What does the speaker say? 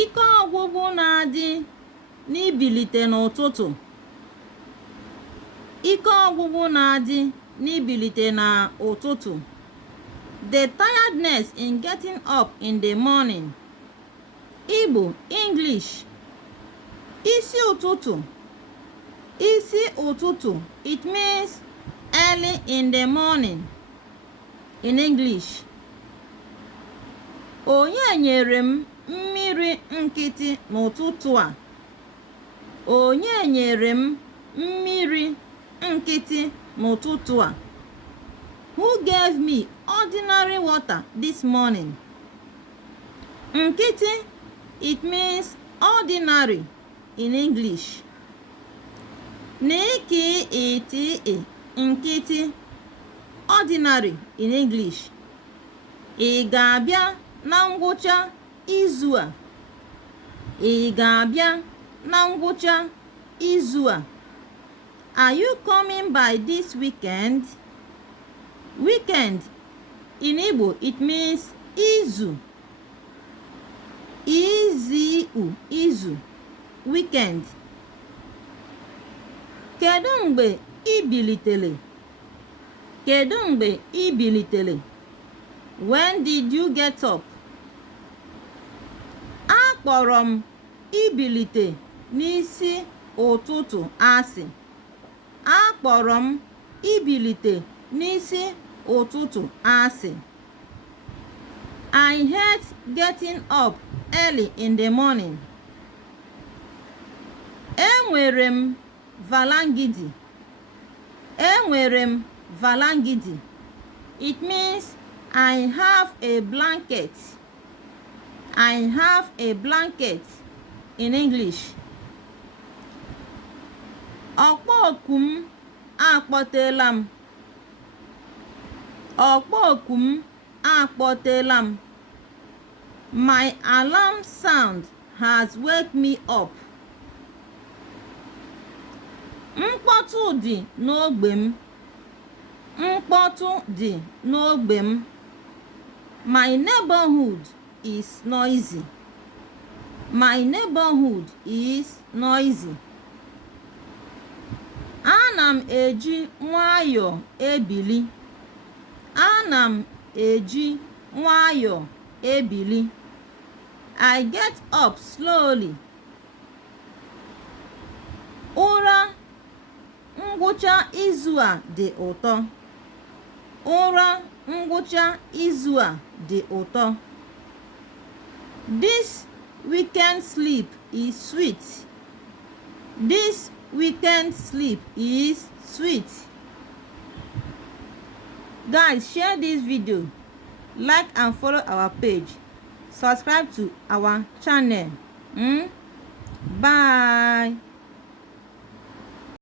Ike ọgwụgwụ na-adị n'ibilite n'ụtụtụ. Ike ọgwụgwụ na-adị n'ibilite n'ụtụtụ. The tiredness in getting up in the morning. Igbo, English. Isi ụtụtụ. Isi ụtụtụ. It means early in the morning. In English. Onye nyere m mmiri nkịtị n'ụtụtụ a. Onye nyere m mmiri nkịtị n'ụtụtụ a. Who gave me ordinary water this morning? Nkịtị, it means ordinary in English. N'ike nkịtị, ordinary in English. Ị ga-abịa na ngwụcha izu a. Ị ga-abịa na ngwụcha izu a. Are you coming by this weekend? Weekend in Igbo, it means izu. Izu, weekend. Kedu mgbe ị bilitere? Kedu mgbe ị bilitere? When did you get up? Akpọrọ m ibilite n'isi ụtụtụ asị. Akpọrọ m ibilite n'isi ụtụtụ asị. I hate getting up early in the morning. Enwere m valangidi. Enwere m valangidi. It means I have a blanket. I have a blanket in English. Ọkpọ oku m akpọtela m. Ọkpọ oku m akpọtela m. My alarm sound has wake me up. Mkpọtụ dị n'ogbe m. Mkpọtụ dị n'ogbe m. My neighborhood is noisy. My neighborhood is noisy. Ana m eji nwayọọ ebili. Ana m eji nwayọọ ebili. I get up slowly. Ụra ngwụcha izu a dị ụtọ. Ụra ngwụcha izu a dị ụtọ. This weekend sleep is sweet. This weekend sleep is sweet. Guys, share this video, like and follow our page, subscribe to our channel. Bye.